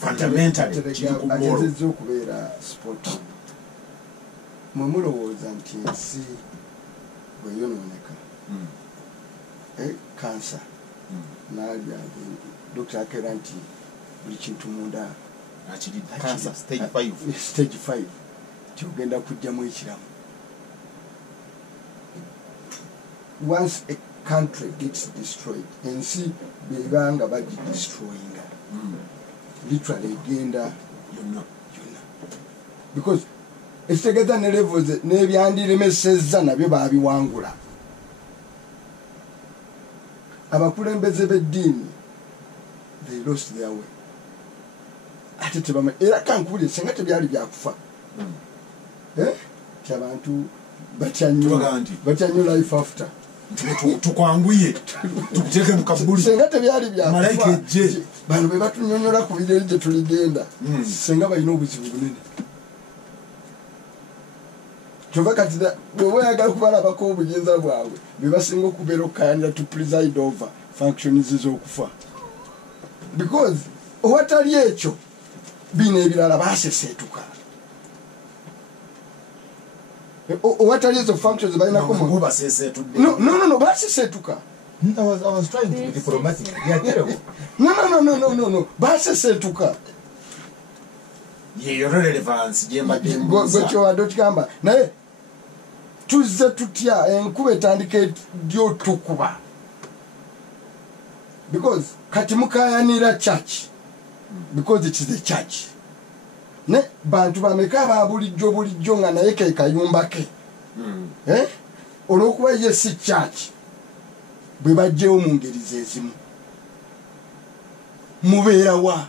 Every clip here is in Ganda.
fundamentally okubeera sport mwe mulowooza nti ensi bwe yonooneka kansa naalya dokita akera nti buli kintu munda stage 5 kyogenda kujjamu ekiramu. Once a country gets destroyed, ensi bebanga bagidestroyinga literally egenda yonna because ekitegeeza ne levels n'ebyandiremesezza nabyo baabiwangula. Abakulembeze b'eddiini they lost their way. Ate tebama era kankubulire senga tebyali byakufa kyabantu batyanyo life after tukwanguye tukuteke mu kabuli senga tebyali malaika ejje bano be batunyonyola ku bideri gye tuligenda senga balina obuzibu bunene. Kyova kati bwe wayagala kubalabako obuyinza bwabwe be basinga okubeera okukayanira to preside over functions z'okufa because owatali ekyo bino ebirala baseseetuka. Owatali ezo functions balinako no baseseetuka. I was trying to be diplomatic. They are terrible. No. Baseseetuka. Your relevance gwekyo wadde okigamba naye tuzze tutya enkuba etandika ddyo tukuba because kati mukayanira church because it is the church ne bantu bameka bulijjo nga naye ke kayumba ke olw'okuba ye si church bwe bajjewo mu ngeri zezimu mubeera wa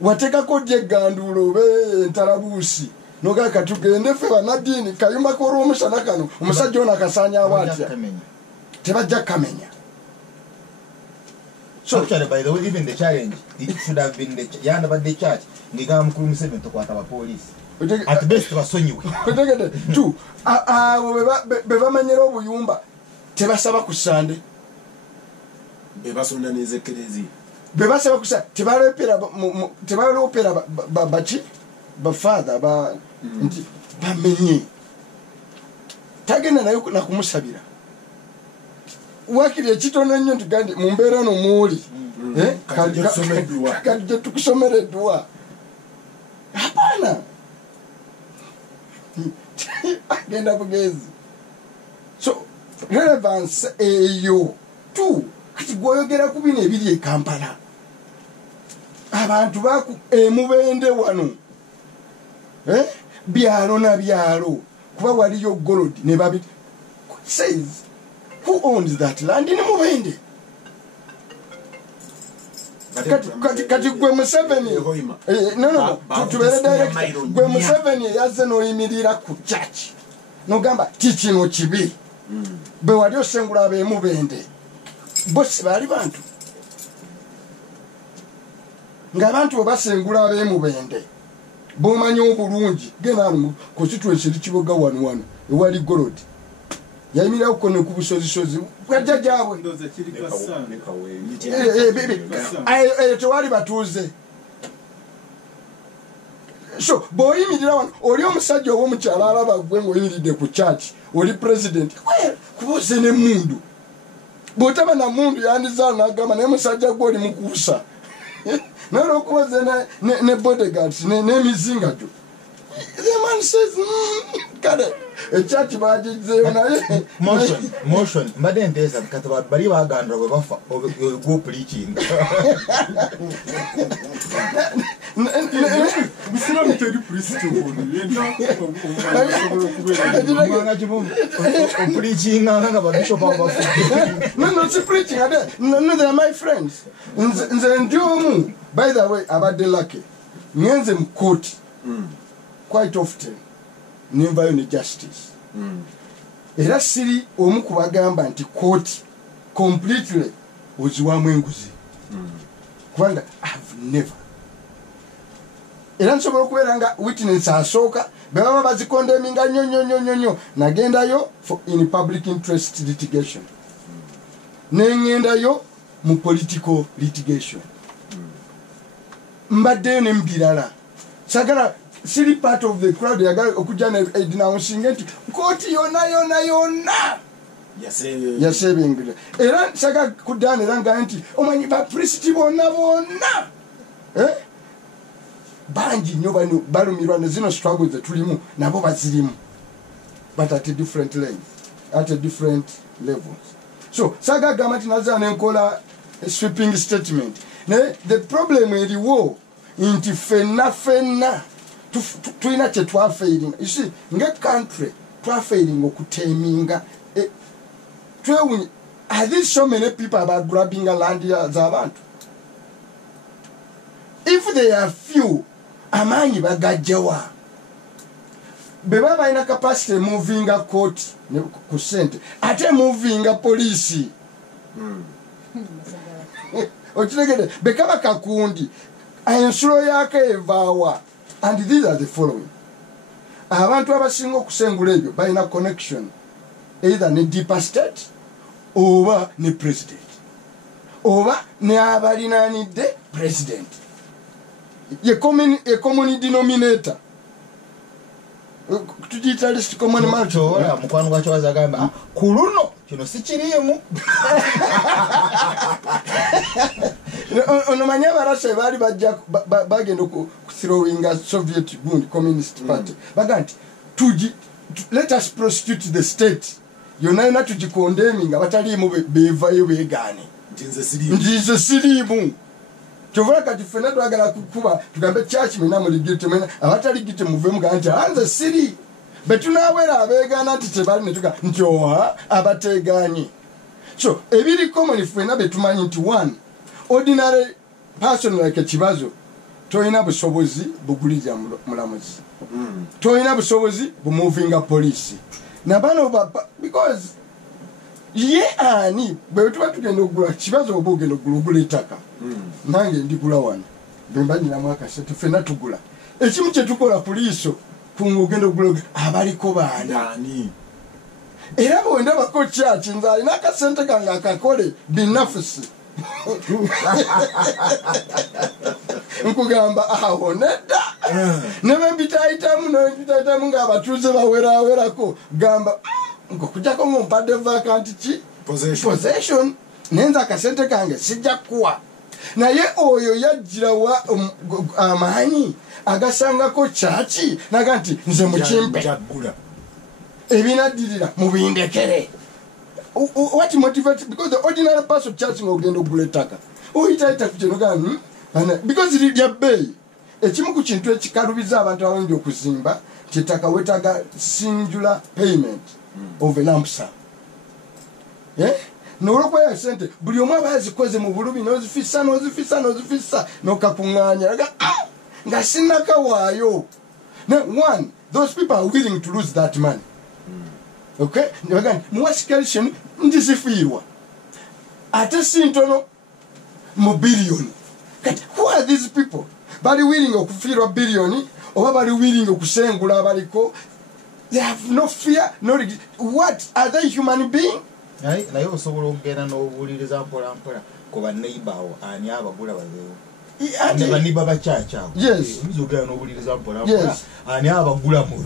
watekako dyeganduulo obe entalabuusi nogaka tugende ffe banaddiini kayumba k'olw'omusana kano omusajja ono akasaanyaawo atya tebajja kamenya. So actually, by the way, even the challenge, it should have been the church. Nigga mukuru Museveni to kwata police. At best basonyiwe. Tu bebamanyera obuyumba tebasaba ku Sunday. Bebasonda n'ezekerezi. Bebasaba ku Sunday tebalopera bachi ba father ba nti bamenye. Tagenda nayo na kumusabira. Wakiri ekitono nnyo tugandi mu mbeera no muuli kati tukusomera edduwa hapana agenda bugezi. So relevance eyo tu kati gwoyogera ku bino ebiri e Kampala abantu baku emubende wano byalo na byalo kuba waliyo gold ne babi says who owns that land in Mubende? Kati gwe Museveni no tubere direct gwe Museveni yazze n'oyimirira ku church n'ogamba kino kibi bwe wali osengula abe Mubende bosi bali bantu ng'abantu bwe basengula abe Mubende bomanyi obulungi genda mu constituency kiboga wano ewali gold yayimira ukone ku busozisozi bwajja jaabwe tewali batuuze. So boyimirira wano oli omusajja ow'omukyala alaba gwe ng'oyimiridde ku church oli president kubuuze ne mundu bw'otaba na mundu yandizaalo n'agamba naye musajja gwe oli mukuusa n'olwokubaze ne bodyguards n'emizinga gyo. The man says, kale church bajizeyo naye motion mbadde nteesa kati bali baganda bwe bafa go preaching bisira muteri priest preaching nga ba bishop abafu no it's preaching no they are my friends nze ndiomu by the way abadde lucky ngenze mu court quite often nimvayo ne justice era siri omu kubagamba nti court completely oziwamu enguzi kubanga I've never era nsobola okubeera nga witness asooka bebaba bazikondeminga nnyo nagendayo in public interest litigation nengendayo mu political litigation. Mbaddeyo ne mbirala sagala siri part of the crowd yagala okujja ne denouncing nti kooti yonna yasebingira era sagala kuddaana era nga nti omanyi bapristi bonna bangi nnyo bano balumirwa ne zino struggles zetulimu nabo bazirimu but at a different length, at a different levels. So saga gamba nti naza nenkola sweeping statement. The problem eriwo nti fenna tulina kye twafailing. You see, nge country twafailing okuteminga twewunye. Are there so many people about grabbing a land z'abantu? If they are few, amanyi bagajjawa. Beba balina capacity moving a court ku sente ate moving a police. Okitegede bekaba kakundi ensuro yake evaawa. And these are the following. Abantu abasinga okusengula ebyo balina connection either ne deeper state oba ne president oba ne abalinanidde president. Ye common denominator. Tujita list common multiple. Mukwano gwa chwaza gamba kuluno kino sikirimu. Onomanya barashe bali bajja bagenda throwing a Soviet Communist Party. Baganti let us prosecute the state. Yona tujikondeming abatalimu bevayo begane. Njize sirimu. Chovora kati fena twagala kukuba tugambe church mina muligite mena abataligite muvemu ganti anze siri betunawera abegana nti tebali netuka njoha abateganyi. So ebiri common fena betumanyi nti one ordinary person like Kibazo toyina busobozi bugulija mulamuzi. Toyina busobozi bu moving a police. Na bano because ye ani betuba tugenda ogula Kibazo obugenda ogula itaka. Nange ndigula wano bembanyira mwaka sete fena tugula ekimu kye tukola poliso kungogenda ogula abaliko baani era bwenda bako church nzali nakasente kanga akakole binafusi nkugamba aho nedda nebe mbitaitamu nga abatuuze bawerako gamba nkokujjako ngompadde vacant ki possession nenza akasente kange sijja kuwa naye oyo yajjira wa amaanyi agasangako chachi naga nti nze mukimpe ebinaddirira mubindekere. What motivates? Because the ordinary person charging ogendo guletaka oyitaita kuchenoga because it is bay ekimu ku kintu ekikalubiza abantu abangi okuzimba kitaka wetaga singular payment of a lump sum. Nolokwa ya sente buli omwe abazikoze mu bulubi nozifissa nokakunganya nga sinaka waayo. Now one, those people are willing to lose that money. Okay, again, muwasikalisheni ndizifirwa ate sintono mu billion. Who are these people? Bali willing okufirwa billion oba bali willing okusengula abaliko? They have no fear, no what are they, human being? Naye osobola okugenda n'obuuliriza mpola kuba neighbor awo ani abagula bazeewo ne baniba bacaca awo. Yes. Oyinza okugenda n'obuuliriza mpola ani abagula mu